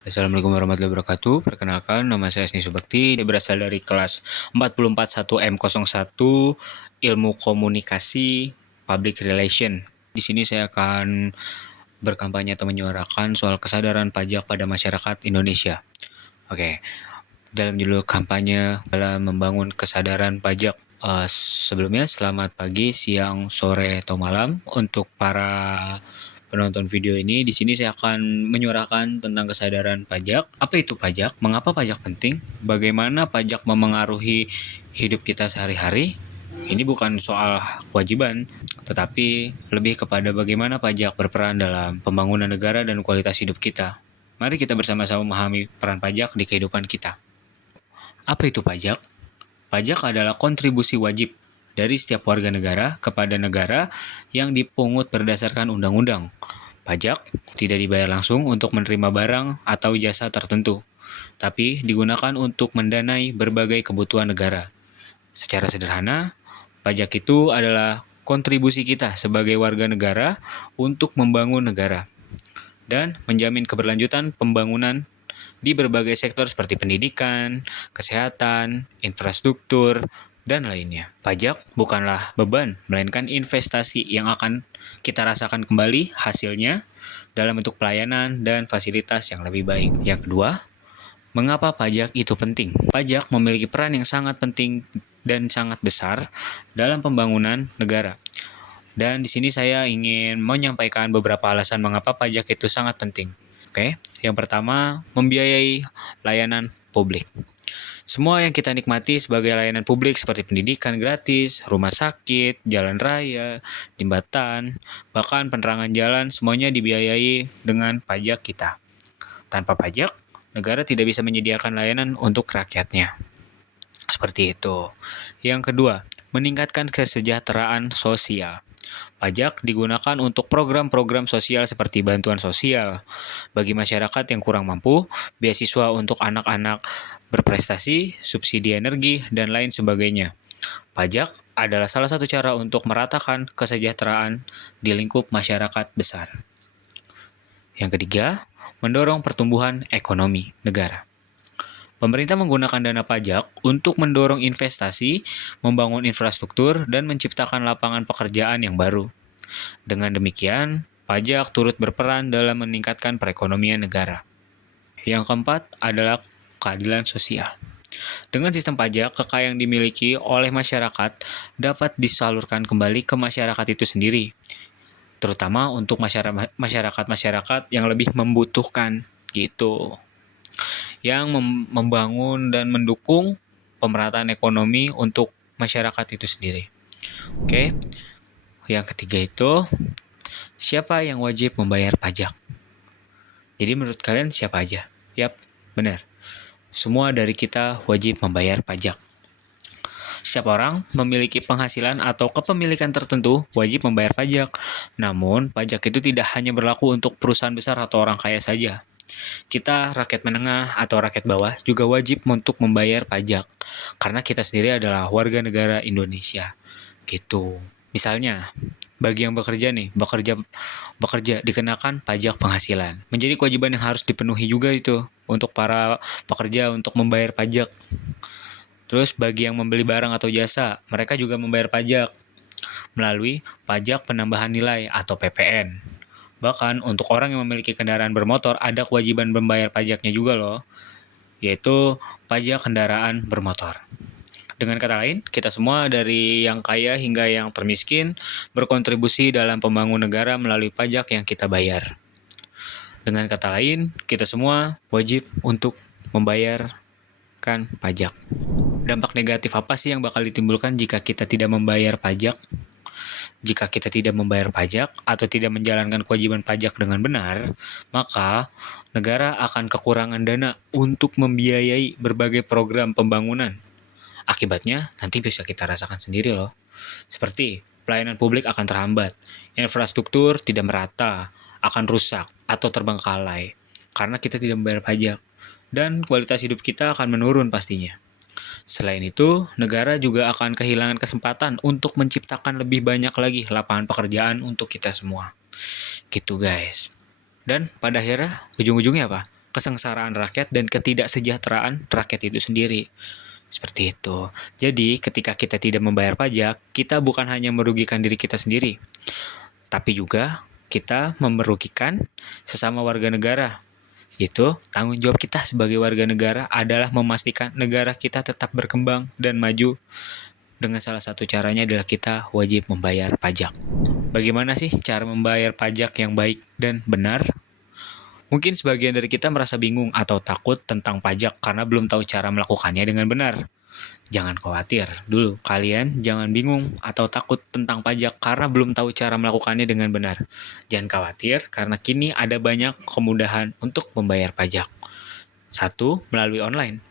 Assalamualaikum warahmatullahi wabarakatuh. Perkenalkan, nama saya Asni Subakti. Saya berasal dari kelas 441M01 Ilmu Komunikasi Public Relation. Di sini saya akan berkampanye atau menyuarakan soal kesadaran pajak pada masyarakat Indonesia. Oke, dalam judul kampanye dalam membangun kesadaran pajak. Sebelumnya, selamat pagi, siang, sore, atau malam untuk para penonton video ini. Di sini saya akan menyuarakan tentang kesadaran pajak. Apa itu pajak? Mengapa pajak penting? Bagaimana pajak memengaruhi hidup kita sehari-hari? Ini bukan soal kewajiban, tetapi lebih kepada bagaimana pajak berperan dalam pembangunan negara dan kualitas hidup kita. Mari kita bersama-sama memahami peran pajak di kehidupan kita. Apa itu pajak? Pajak adalah kontribusi wajib dari setiap warga negara kepada negara yang dipungut berdasarkan undang-undang. Pajak tidak dibayar langsung untuk menerima barang atau jasa tertentu, tapi digunakan untuk mendanai berbagai kebutuhan negara. Secara sederhana, pajak itu adalah kontribusi kita sebagai warga negara untuk membangun negara dan menjamin keberlanjutan pembangunan di berbagai sektor seperti pendidikan, kesehatan, infrastruktur, dan lainnya. Pajak bukanlah beban, melainkan investasi yang akan kita rasakan kembali hasilnya dalam bentuk pelayanan dan fasilitas yang lebih baik. Yang kedua, mengapa pajak itu penting? Pajak memiliki peran yang sangat penting dan sangat besar dalam pembangunan negara. Dan di sini saya ingin menyampaikan beberapa alasan mengapa pajak itu sangat penting. Oke, yang pertama, membiayai layanan publik. Semua yang kita nikmati sebagai layanan publik seperti pendidikan gratis, rumah sakit, jalan raya, jembatan, bahkan penerangan jalan, semuanya dibiayai dengan pajak kita. Tanpa pajak, negara tidak bisa menyediakan layanan untuk rakyatnya. Seperti itu. Yang kedua, meningkatkan kesejahteraan sosial. Pajak digunakan untuk program-program sosial seperti bantuan sosial bagi masyarakat yang kurang mampu, beasiswa untuk anak-anak berprestasi, subsidi energi, dan lain sebagainya. Pajak adalah salah satu cara untuk meratakan kesejahteraan di lingkup masyarakat besar. Yang ketiga, mendorong pertumbuhan ekonomi negara. Pemerintah menggunakan dana pajak untuk mendorong investasi, membangun infrastruktur, dan menciptakan lapangan pekerjaan yang baru. Dengan demikian, pajak turut berperan dalam meningkatkan perekonomian negara. Yang keempat adalah keadilan sosial. Dengan sistem pajak, kekayaan yang dimiliki oleh masyarakat dapat disalurkan kembali ke masyarakat itu sendiri, terutama untuk masyarakat-masyarakat yang lebih membutuhkan gitu. Yang membangun dan mendukung pemerataan ekonomi untuk masyarakat itu sendiri. Oke. Yang ketiga itu, siapa yang wajib membayar pajak? Jadi menurut kalian siapa aja? Yap, benar. Semua dari kita wajib membayar pajak. Setiap orang memiliki penghasilan atau kepemilikan tertentu wajib membayar pajak. Namun, pajak itu tidak hanya berlaku untuk perusahaan besar atau orang kaya saja. Kita, rakyat menengah atau rakyat bawah, juga wajib untuk membayar pajak. Karena kita sendiri adalah warga negara Indonesia. Gitu. Misalnya, bagi yang bekerja dikenakan pajak penghasilan. Menjadi kewajiban yang harus dipenuhi juga itu untuk para pekerja untuk membayar pajak. Terus bagi yang membeli barang atau jasa, mereka juga membayar pajak melalui pajak penambahan nilai atau PPN. Bahkan untuk orang yang memiliki kendaraan bermotor ada kewajiban membayar pajaknya juga loh, yaitu pajak kendaraan bermotor. Dengan kata lain, kita semua dari yang kaya hingga yang termiskin berkontribusi dalam pembangunan negara melalui pajak yang kita bayar. Dengan kata lain, kita semua wajib untuk membayarkan pajak. Dampak negatif apa sih yang bakal ditimbulkan jika kita tidak membayar pajak? Jika kita tidak membayar pajak atau tidak menjalankan kewajiban pajak dengan benar, maka negara akan kekurangan dana untuk membiayai berbagai program pembangunan. Akibatnya nanti bisa kita rasakan sendiri loh. Seperti pelayanan publik akan terhambat, infrastruktur tidak merata, akan rusak atau terbengkalai karena kita tidak membayar pajak, dan kualitas hidup kita akan menurun pastinya. Selain itu, negara juga akan kehilangan kesempatan untuk menciptakan lebih banyak lagi lapangan pekerjaan untuk kita semua. Gitu guys. Dan pada akhirnya, ujung-ujungnya apa? kesengsaraan rakyat dan ketidaksejahteraan rakyat itu sendiri. Seperti itu. Jadi, ketika kita tidak membayar pajak, kita bukan hanya merugikan diri kita sendiri, tapi juga kita merugikan sesama warga negara. Itu tanggung jawab kita sebagai warga negara adalah memastikan negara kita tetap berkembang dan maju. Dengan salah satu caranya adalah kita wajib membayar pajak. Bagaimana sih cara membayar pajak yang baik dan benar? Mungkin sebagian dari kita merasa bingung atau takut tentang pajak karena belum tahu cara melakukannya dengan benar. Jangan khawatir dulu, kalian jangan bingung atau takut tentang pajak karena belum tahu cara melakukannya dengan benar. Jangan khawatir karena kini ada banyak kemudahan untuk membayar pajak. 1. Melalui online.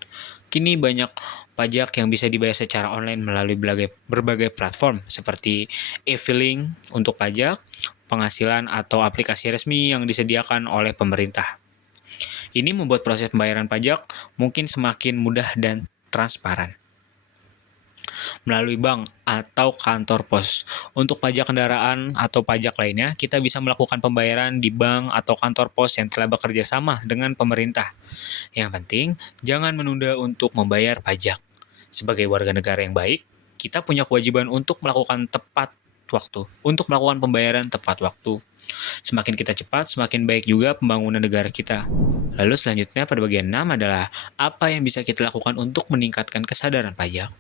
Kini banyak pajak yang bisa dibayar secara online melalui berbagai platform seperti e-filing untuk pajak, penghasilan atau aplikasi resmi yang disediakan oleh pemerintah. Ini membuat proses pembayaran pajak mungkin semakin mudah dan transparan. Melalui bank atau kantor pos. Untuk pajak kendaraan atau pajak lainnya, kita bisa melakukan pembayaran di bank atau kantor pos yang telah bekerja sama dengan pemerintah. Yang penting, jangan menunda untuk membayar pajak. Sebagai warga negara yang baik, kita punya kewajiban untuk melakukan pembayaran tepat waktu. Semakin kita cepat, semakin baik juga pembangunan negara kita. Lalu selanjutnya pada bagian 6 adalah apa yang bisa kita lakukan untuk meningkatkan kesadaran pajak.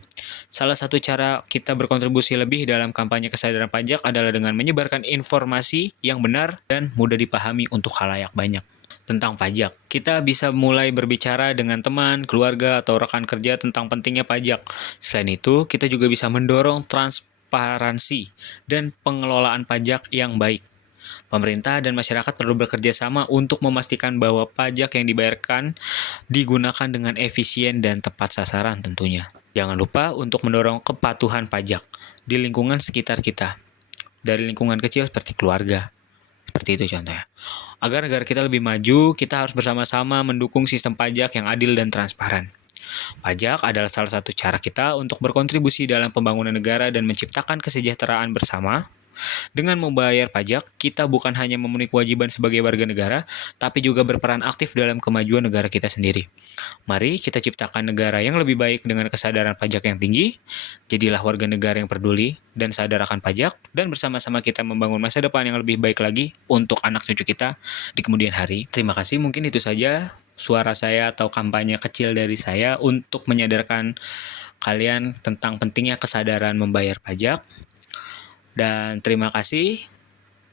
Salah satu cara kita berkontribusi lebih dalam kampanye kesadaran pajak adalah dengan menyebarkan informasi yang benar dan mudah dipahami untuk khalayak banyak. Tentang pajak, kita bisa mulai berbicara dengan teman, keluarga, atau rekan kerja tentang pentingnya pajak. Selain itu, kita juga bisa mendorong transparansi dan pengelolaan pajak yang baik. Pemerintah dan masyarakat perlu bekerja sama untuk memastikan bahwa pajak yang dibayarkan digunakan dengan efisien dan tepat sasaran tentunya. Jangan lupa untuk mendorong kepatuhan pajak di lingkungan sekitar kita, dari lingkungan kecil seperti keluarga. Seperti itu contohnya. Agar negara kita lebih maju, kita harus bersama-sama mendukung sistem pajak yang adil dan transparan. Pajak adalah salah satu cara kita untuk berkontribusi dalam pembangunan negara dan menciptakan kesejahteraan bersama. Dengan membayar pajak, kita bukan hanya memenuhi kewajiban sebagai warga negara, tapi juga berperan aktif dalam kemajuan negara kita sendiri. Mari kita ciptakan negara yang lebih baik dengan kesadaran pajak yang tinggi. Jadilah warga negara yang peduli dan sadar akan pajak, dan bersama-sama kita membangun masa depan yang lebih baik lagi untuk anak cucu kita di kemudian hari. Terima kasih, mungkin itu saja suara saya atau kampanye kecil dari saya untuk menyadarkan kalian tentang pentingnya kesadaran membayar pajak. Dan terima kasih,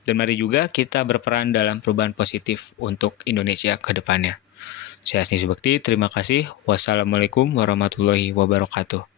dan mari juga kita berperan dalam perubahan positif untuk Indonesia ke depannya. Saya Asni Subakti, terima kasih. Wassalamualaikum warahmatullahi wabarakatuh.